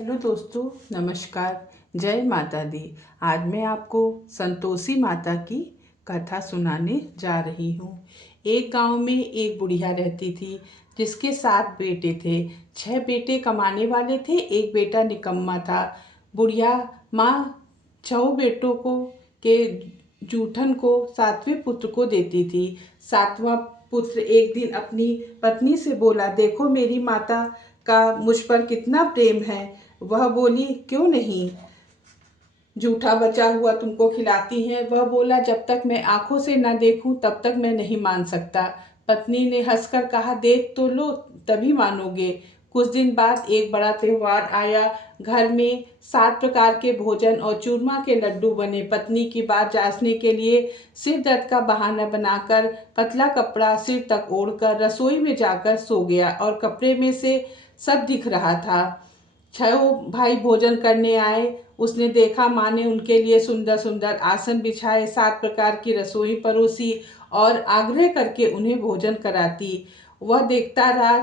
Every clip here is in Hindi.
हेलो दोस्तों, नमस्कार। जय माता दी। आज मैं आपको संतोषी माता की कथा सुनाने जा रही हूँ। एक गांव में एक बुढ़िया रहती थी जिसके 7 बेटे थे। 6 बेटे कमाने वाले थे, एक बेटा निकम्मा था। बुढ़िया माँ 6 बेटों को के जूठन को 7वें पुत्र को देती थी। 7वां पुत्र एक दिन अपनी पत्नी से बोला, देखो मेरी माता का मुझ पर कितना प्रेम है। वह बोली, क्यों नहीं, जूठा बचा हुआ तुमको खिलाती हैं। वह बोला, जब तक मैं आंखों से न देखूं तब तक मैं नहीं मान सकता। पत्नी ने हंसकर कहा, देख तो लो तभी मानोगे। कुछ दिन बाद एक बड़ा त्योहार आया। घर में 7 प्रकार के भोजन और चूरमा के लड्डू बने। पत्नी की बात जांचने के लिए सिर दर्द का बहाना बनाकर पतला कपड़ा सिर तक ओढ़कर रसोई में जाकर सो गया और कपड़े में से सब दिख रहा था। 6 भाई भोजन करने आए। उसने देखा माँ ने उनके लिए सुंदर सुंदर आसन बिछाए, 7 प्रकार की रसोई परोसी और आग्रह करके उन्हें भोजन कराती। वह देखता रहा।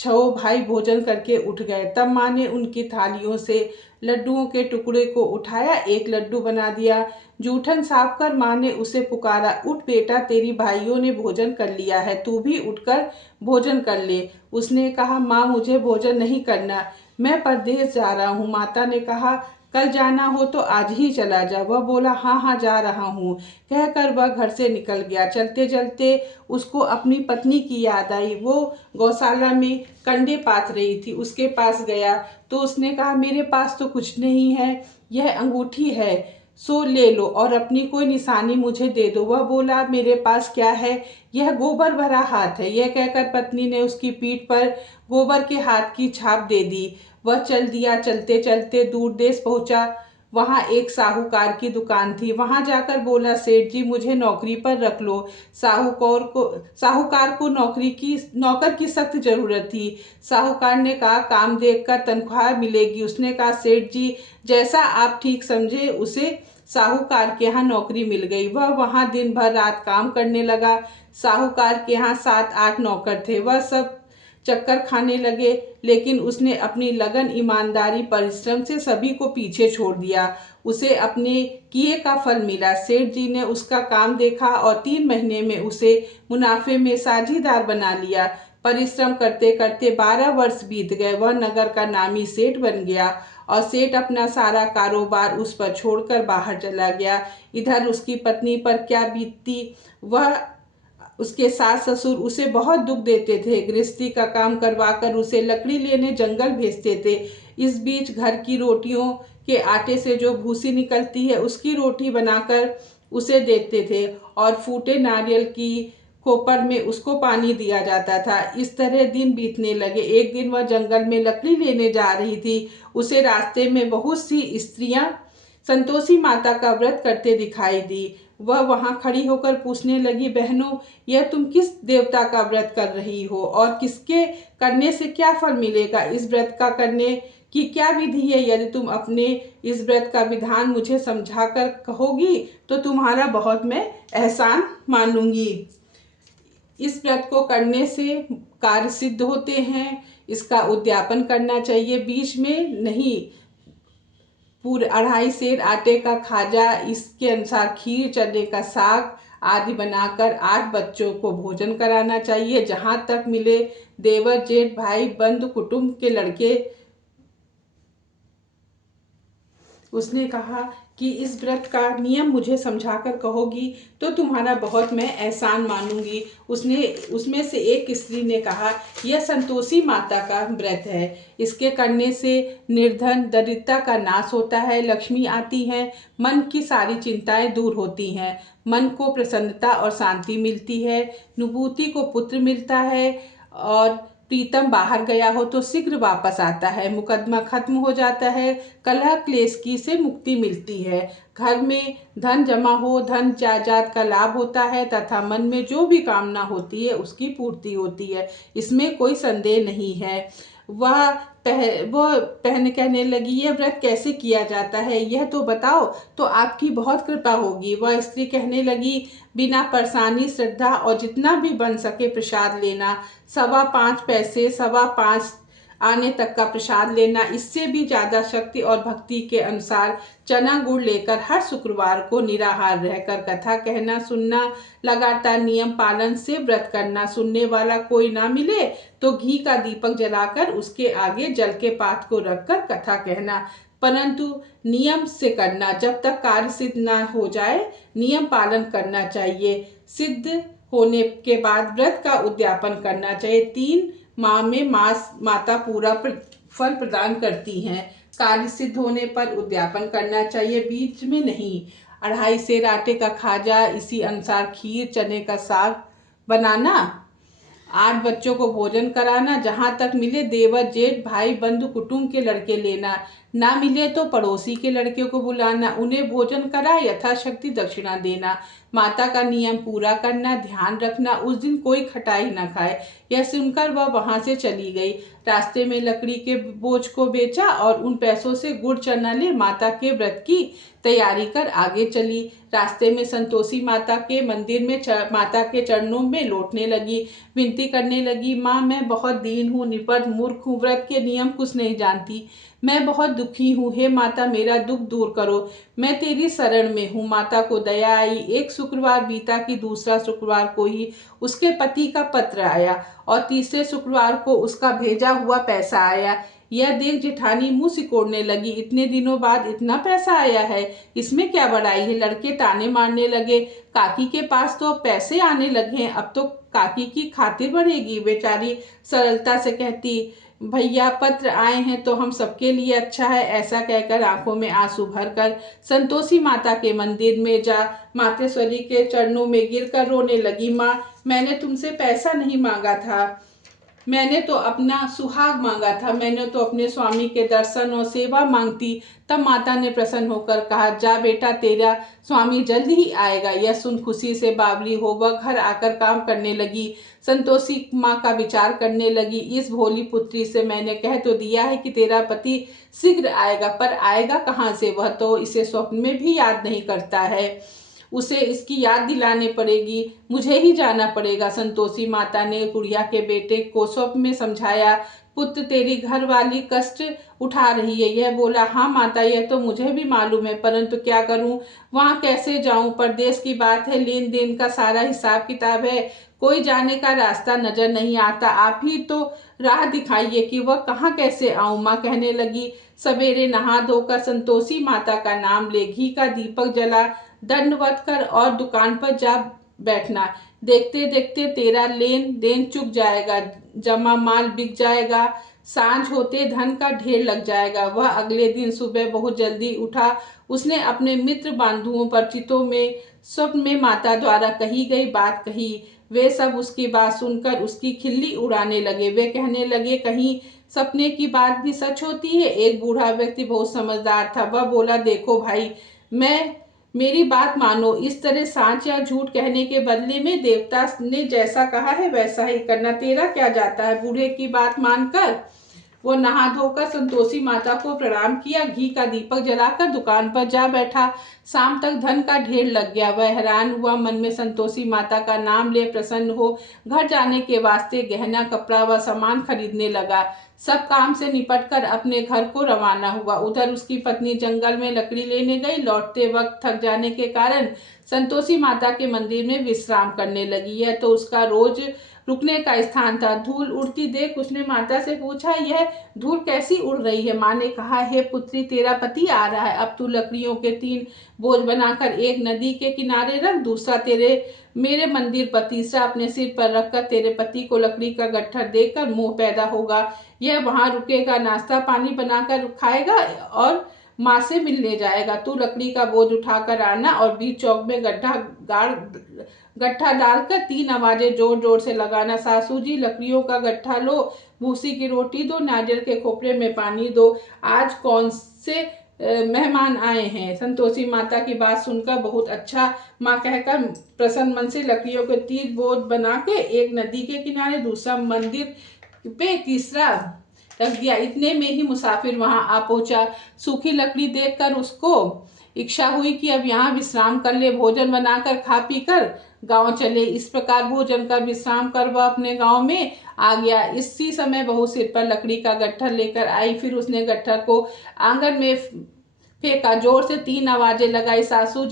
6 भाई भोजन करके उठ गए। तब माँ ने उनकी थालियों से लड्डुओं के टुकड़े को उठाया, एक लड्डू बना दिया। जूठन साफ कर माँ ने उसे पुकारा, उठ बेटा, तेरी भाइयों ने भोजन कर लिया है, तू भी उठकर भोजन कर ले। उसने कहा, माँ मुझे भोजन नहीं करना, मैं परदेश जा रहा हूँ। माता ने कहा, कल जाना हो तो आज ही चला जा। वह बोला, हाँ हाँ जा रहा हूँ। कहकर वह घर से निकल गया। चलते चलते उसको अपनी पत्नी की याद आई। वो गौशाला में कंडे पाथ रही थी, उसके पास गया तो उसने कहा, मेरे पास तो कुछ नहीं है, यह अंगूठी है, सो ले लो और अपनी कोई निशानी मुझे दे दो। वह बोला, मेरे पास क्या है, यह गोबर भरा हाथ है। यह कहकर पत्नी ने उसकी पीठ पर गोबर के हाथ की छाप दे दी। वह चल दिया। चलते चलते दूर देश पहुंचा। वहां एक साहूकार की दुकान थी। वहां जाकर बोला, सेठ जी मुझे नौकरी पर रख लो। साहूकार को नौकर की सख्त जरूरत थी। साहूकार ने कहा, काम देखकर तनख्वाह मिलेगी। उसने कहा, सेठ जी जैसा आप ठीक समझे। उसे साहूकार के यहाँ नौकरी मिल गई। वह वहां दिन भर रात काम करने लगा। साहूकार के यहाँ 7-8 नौकर थे। वह सब चक्कर खाने लगे, लेकिन उसने अपनी लगन, ईमानदारी, परिश्रम से सभी को पीछे छोड़ दिया। उसे अपने किए का फल मिला। सेठ जी ने उसका काम देखा और 3 महीने में उसे मुनाफे में साझीदार बना लिया। परिश्रम करते करते 12 वर्ष बीत गए। वह नगर का नामी सेठ बन गया और सेठ अपना सारा कारोबार उस पर छोड़कर बाहर चला गया। इधर उसकी पत्नी पर क्या बीतती। वह उसके सास ससुर उसे बहुत दुख देते थे। गृहस्थी का काम करवाकर उसे लकड़ी लेने जंगल भेजते थे। इस बीच घर की रोटियों के आटे से जो भूसी निकलती है उसकी रोटी बनाकर उसे देते थे और फूटे नारियल की खोपर में उसको पानी दिया जाता था। इस तरह दिन बीतने लगे। एक दिन वह जंगल में लकड़ी लेने जा रही थी। उसे रास्ते में बहुत सी स्त्रियां संतोषी माता का व्रत करते दिखाई दी। वह वहां खड़ी होकर पूछने लगी, बहनों यह तुम किस देवता का व्रत कर रही हो और किसके करने से क्या फल मिलेगा। इस व्रत का करने की क्या विधि है। यदि तुम अपने इस व्रत का विधान मुझे समझाकर कहोगी तो तुम्हारा बहुत मैं एहसान मानूंगी। इस व्रत को करने से कार्य सिद्ध होते हैं। इसका उद्यापन करना चाहिए, बीच में नहीं। पूरे 2.5 सेर आटे का खाजा, इसके अनुसार खीर, चने का साग आदि बनाकर 8 बच्चों को भोजन कराना चाहिए। जहाँ तक मिले देवर, जेठ, भाई, बंधु कुटुंब के लड़के। उसने कहा कि इस व्रत का नियम मुझे समझाकर कहोगी तो तुम्हारा बहुत मैं एहसान मानूंगी। उसमें से एक स्त्री ने कहा, यह संतोषी माता का व्रत है। इसके करने से निर्धन दरिद्रता का नाश होता है, लक्ष्मी आती है, मन की सारी चिंताएं दूर होती हैं, मन को प्रसन्नता और शांति मिलती है, नुबूती को पुत्र मिलता है और प्रीतम बाहर गया हो तो शीघ्र वापस आता है, मुकदमा खत्म हो जाता है, कलह क्लेश की से मुक्ति मिलती है, घर में धन जमा हो, धन जायदाद का लाभ होता है तथा मन में जो भी कामना होती है उसकी पूर्ति होती है। इसमें कोई संदेह नहीं है। वह पहन कहने लगी, यह व्रत कैसे किया जाता है, यह तो बताओ तो आपकी बहुत कृपा होगी। वह स्त्री कहने लगी, बिना परेशानी, श्रद्धा और जितना भी बन सके प्रसाद लेना। 5.25 पैसे, 5.25 आने तक का प्रसाद लेना। इससे भी ज़्यादा शक्ति और भक्ति के अनुसार चना गुड़ लेकर हर शुक्रवार को निराहार रहकर कथा कहना सुनना, लगातार नियम पालन से व्रत करना। सुनने वाला कोई ना मिले तो घी का दीपक जलाकर उसके आगे जल के पात्र को रखकर कथा कहना, परंतु नियम से करना। जब तक कार्य सिद्ध ना हो जाए नियम पालन करना चाहिए। सिद्ध होने के बाद व्रत का उद्यापन करना चाहिए। 3 माह में माता पूरा फल प्रदान करती हैं। कार्य सिद्ध होने पर उद्यापन करना चाहिए, बीच में नहीं। 2.5 सेर आटे का खाजा, इसी अनुसार खीर, चने का साग बनाना, 8 बच्चों को भोजन कराना। जहाँ तक मिले देवर जेठ भाई बंधु कुटुंब के लड़के लेना, ना मिले तो पड़ोसी के लड़के को बुलाना, उन्हें भोजन करा, यथाशक्ति दक्षिणा देना। माता का नियम पूरा करना, ध्यान रखना उस दिन कोई खटाई न खाए। यह सुनकर वह वहां से चली गई। रास्ते में लकड़ी के बोझ को बेचा और उन पैसों से गुड़ चना ले माता के व्रत की तैयारी कर आगे चली। रास्ते में संतोषी माता के मंदिर में माता के चरणों में लौटने लगी, विनती करने लगी, माँ मैं बहुत दीन हूँ, निपट मूर्ख हूँ, व्रत के नियम कुछ नहीं जानती, मैं बहुत दुखी हूँ, हे माता मेरा दुख दूर करो, मैं तेरी शरण में हूँ। माता को दया आई। एक शुक्रवार बीता कि दूसरा शुक्रवार को ही उसके पति का पत्र आया और तीसरे शुक्रवार को उसका भेजा हुआ पैसा आया। यह देख जेठानी मुंह सिकोड़ने लगी, इतने दिनों बाद इतना पैसा आया है, इसमें क्या बड़ाई है। लड़के ताने मारने लगे, काकी के पास तो अब पैसे आने लगे हैं, अब तो काकी की खातिर बढ़ेगी। बेचारी सरलता से कहती, भैया पत्र आए हैं तो हम सबके लिए अच्छा है। ऐसा कहकर आंखों में आंसू भरकर संतोषी माता के मंदिर में जा मातेश्वरी के चरणों में गिरकर रोने लगी। माँ मैंने तुमसे पैसा नहीं मांगा था, मैंने तो अपना सुहाग मांगा था, मैंने तो अपने स्वामी के दर्शन और सेवा मांगती। तब माता ने प्रसन्न होकर कहा, जा बेटा तेरा स्वामी जल्द ही आएगा। यह सुन खुशी से बावली हो वह घर आकर काम करने लगी। संतोषी माँ का विचार करने लगी, इस भोली पुत्री से मैंने कह तो दिया है कि तेरा पति शीघ्र आएगा, पर आएगा कहाँ से, वह तो इसे स्वप्न में भी याद नहीं करता है, उसे इसकी याद दिलाने पड़ेगी, मुझे ही जाना पड़ेगा। संतोषी माता ने बुढ़िया के बेटे को स्वप्न में समझाया, पुत्र तेरी घर वाली कष्ट उठा रही है। यह बोला, हाँ माता यह तो मुझे भी मालूम है, परंतु क्या करूं, वहां कैसे जाऊं, परदेश की बात है, लेन देन का सारा हिसाब किताब है, कोई जाने का रास्ता नजर नहीं आता, आप ही तो राह दिखाइए कि वह कहाँ कैसे आऊं। माँ कहने लगी, सवेरे नहा धोकर संतोषी माता का नाम ले, घी का दीपक जला, दंडवत कर और दुकान पर जा बैठना। देखते देखते तेरा लेन देन चुक जाएगा, जमा माल बिक जाएगा, सांझ होते धन का ढेर लग जाएगा। वह अगले दिन सुबह बहुत जल्दी उठा। उसने अपने मित्र बंधुओं परिचितों में स्वप्न में माता द्वारा कही गई बात कही। वे सब उसकी बात सुनकर उसकी खिल्ली उड़ाने लगे। वे कहने लगे, कहीं सपने की बात भी सच होती है। एक बूढ़ा व्यक्ति बहुत समझदार था, वह बोला, देखो भाई मेरी बात मानो, इस तरह सांच या झूठ कहने के बदले में देवता ने जैसा कहा है वैसा ही करना, तेरा क्या जाता है। बूढ़े की बात मानकर वो नहा धोकर संतोषी माता को प्रणाम किया, घी का दीपक जलाकर दुकान पर जा बैठा। शाम तक धन का ढेर लग गया। वह हैरान हुआ, मन में संतोषी माता का नाम ले प्रसन्न हो घर जाने के वास्ते गहना कपड़ा व सामान खरीदने लगा। सब काम से निपटकर अपने घर को रवाना हुआ। उधर उसकी पत्नी जंगल में लकड़ी लेने गई। लौटते वक्त थक जाने के कारण संतोषी माता के मंदिर में विश्राम करने लगी। यह तो उसका रोज रुकने का स्थान था। धूल उड़ती देख उसने माता से पूछा, यह धूल कैसी उड़ रही है। माँ ने कहा, हे पुत्री तेरा पति आ रहा है, अब तू लकड़ियों के 3 बोझ बनाकर एक नदी के किनारे रख, दूसरा मेरे मंदिर पर, तीसरा अपने सिर पर रखकर तेरे पति को लकड़ी का गट्ठर देकर मोह पैदा होगा। यह वहां रुकेगा, नाश्ता पानी बनाकर खाएगा और माँ से मिलने जाएगा। तू लकड़ी का बोझ उठाकर आना और बीच चौक में गट्ठा डालकर 3 आवाजें जोर जोर से लगाना, सासू जी लकड़ियों का गट्ठा लो, भूसी की रोटी दो, नारियल के खोपरे में पानी दो, आज कौन से मेहमान आए हैं। संतोषी माता की बात सुनकर बहुत अच्छा माँ कहकर प्रसन्न मन से लकड़ियों के 3 बोझ बना के, एक नदी के किनारे, दूसरा मंदिर पे, तीसरा रख दिया। इतने में ही मुसाफिर वहां आ पहुंचा। सूखी लकड़ी देखकर उसको इच्छा हुई कि अब यहाँ विश्राम कर ले। भोजन बनाकर खा पी कर गाँव चले। इस प्रकार भोजन कर विश्राम कर वह अपने गाँव में आ गया। इसी समय बहू सिर पर लकड़ी का गट्ठर लेकर आई। फिर उसने गट्ठर को आंगन में फेंका। जोर से 3 आवाजें लगाई। सासू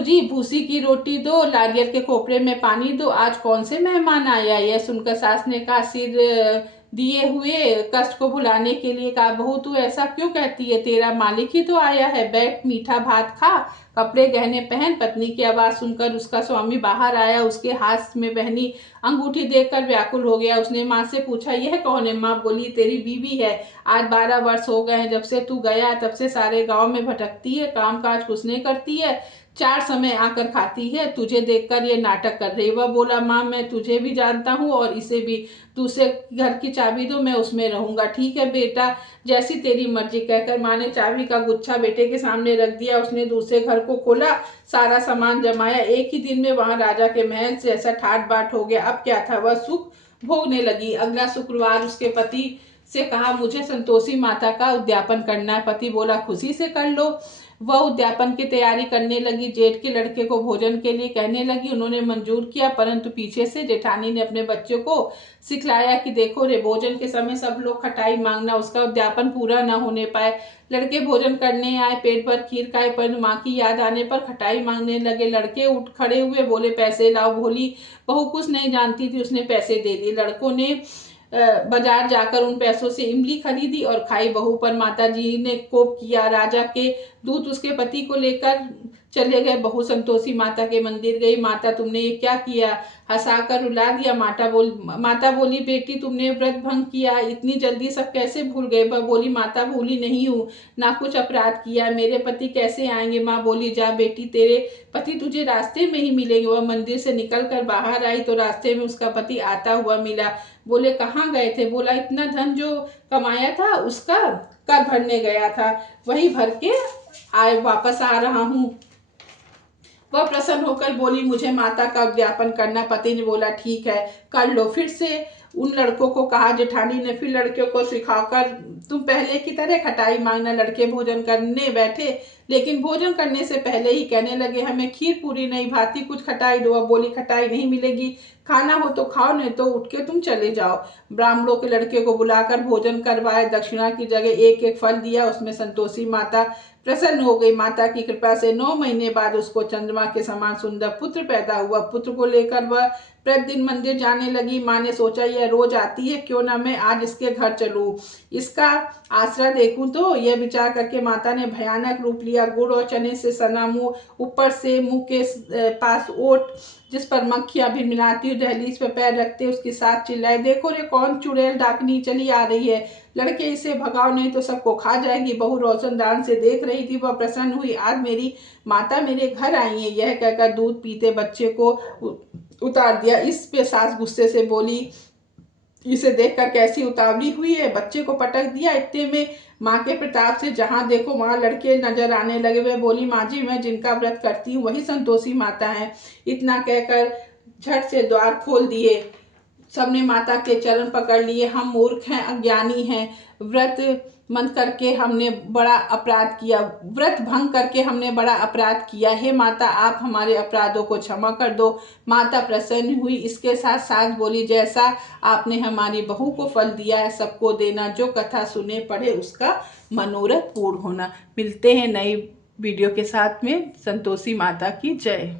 जी भूसी की रोटी दो, नारियल के खोपरे में पानी दो, आज कौन से मेहमान आया। यह सुनकर सास ने कहा, सिर दिए हुए कष्ट को भुलाने के लिए कहा। बहू तू ऐसा क्यों कहती है, तेरा मालिक ही तो आया है, बैठ मीठा भात खा, कपड़े गहने पहन। पत्नी की आवाज सुनकर उसका स्वामी बाहर आया। उसके हाथ में पहनी अंगूठी देखकर व्याकुल हो गया। उसने माँ से पूछा, यह कौन है। माँ बोली, तेरी बीवी है। आज 12 वर्ष हो गए हैं, जब से तू गया तब से सारे गांव में भटकती है, काम काज कुछ नहीं करती है, 4 समय आकर खाती है, तुझे देखकर ये नाटक कर रही। वह बोला, माँ मैं तुझे भी जानता हूँ और इसे भी, दूसरे घर की चाबी दो, मैं उसमें रहूंगा। ठीक है बेटा, जैसी तेरी मर्जी, कहकर माँ ने चाबी का गुच्छा बेटे के सामने रख दिया। उसने दूसरे घर को खोला, सारा सामान जमाया। एक ही दिन में वहां राजा के महल से ऐसा ठाट बाट हो गया। अब क्या था, वह सुख भोगने लगी। अगला शुक्रवार उसके पति से कहा, मुझे संतोषी माता का उद्यापन करना है। पति बोला, खुशी से कर लो। वह उद्यापन की तैयारी करने लगी। जेठ के लड़के को भोजन के लिए कहने लगी। उन्होंने मंजूर किया, परंतु पीछे से जेठानी ने अपने बच्चों को सिखलाया कि देखो रे, भोजन के समय सब लोग खटाई मांगना, उसका उद्यापन पूरा न होने पाए। लड़के भोजन करने आए, पेट भर खीर खाए, पर माँ की याद आने पर खटाई मांगने लगे। लड़के उठ खड़े हुए, बोले, पैसे लाओ। भोली बहू कुछ नहीं जानती थी, उसने पैसे दे दिए। लड़कों ने बाजार जाकर उन पैसों से इमली खरीदी और खाई। बहू पर माता जी ने कोप किया। राजा के दूत उसके पति को लेकर चले गए। बहू संतोषी माता के मंदिर गई। माता, तुमने ये क्या किया, हंसाकर रुला दिया। माता बोली, बेटी तुमने व्रत भंग किया, इतनी जल्दी सब कैसे भूल गए। वह बोली, माता भूली नहीं हूँ, ना कुछ अपराध किया, मेरे पति कैसे आएंगे। माँ बोली, जा बेटी, तेरे पति तुझे रास्ते में ही मिलेंगे। वह मंदिर से निकल कर बाहर आई तो रास्ते में उसका पति आता हुआ मिला। बोले, कहाँ गए थे। बोला, इतना धन जो कमाया था उसका कर भरने गया था, वही भर के वापस आ रहा हूँ। वह प्रसन्न होकर बोली, मुझे माता का उद्यापन करना। पति ने बोला, ठीक है, कर लो। फिर से उन लड़कों को कहा। जेठानी ने फिर लड़कियों को सिखाकर, तुम पहले की तरह खटाई मांगना। लड़के भोजन करने बैठे, लेकिन भोजन करने से पहले ही कहने लगे, हमें खीर पूरी नहीं भाती, कुछ खटाई दो। अब बोली, खटाई नहीं मिलेगी, खाना हो तो खाओ, नहीं तो उठ के तुम चले जाओ। ब्राह्मणों के लड़के को बुलाकर भोजन करवाए। दक्षिणा की जगह एक एक फल दिया। उसमें संतोषी माता प्रसन्न हो गई। माता की कृपा से 9 महीने बाद उसको चंद्रमा के समान सुंदर पुत्र पैदा हुआ। पुत्र को लेकर वह प्रतिदिन मंदिर जाने लगी। माँ ने सोचा, यह रोज आती है, क्यों ना मैं आज इसके घर चलूं, इसका आसरा देखूं। तो यह विचार करके माता ने भयानक रूप लिया। गुड़ और चने से सना मुंह, ऊपर से मुंह के पास ओट जिस पर मक्खियां भी मिलाती हुई दहलीज पर पैर रखते उसकी साथ चिल्लाए, देखो रे, कौन चुड़ैल डाकनी चली आ रही है, लड़के इसे भगाओ नहीं तो सबको खा जाएगी। बहू रोशनदान से देख रही थी। वह प्रसन्न हुई, आज मेरी माता मेरे घर आई है। यह कहकर दूध पीते बच्चे को उतार दिया। इस पे सास गुस्से से बोली, इसे देखकर कैसी उतावली हुई है, बच्चे को पटक दिया। इतने में माँ के प्रताप से जहाँ देखो वहाँ लड़के नजर आने लगे। वे बोली, माँ जी, मैं जिनका व्रत करती हूँ वही संतोषी माता है। इतना कहकर झट से द्वार खोल दिए। सबने माता के चरण पकड़ लिए। हम मूर्ख हैं, अज्ञानी हैं, व्रत मंद करके हमने बड़ा अपराध किया, व्रत भंग करके हमने बड़ा अपराध किया। हे माता, आप हमारे अपराधों को क्षमा कर दो। माता प्रसन्न हुई। इसके साथ सास बोली, जैसा आपने हमारी बहू को फल दिया है सबको देना, जो कथा सुने पढ़े उसका मनोरथ पूर्ण होना। मिलते हैं नई वीडियो के साथ में। संतोषी माता की जय।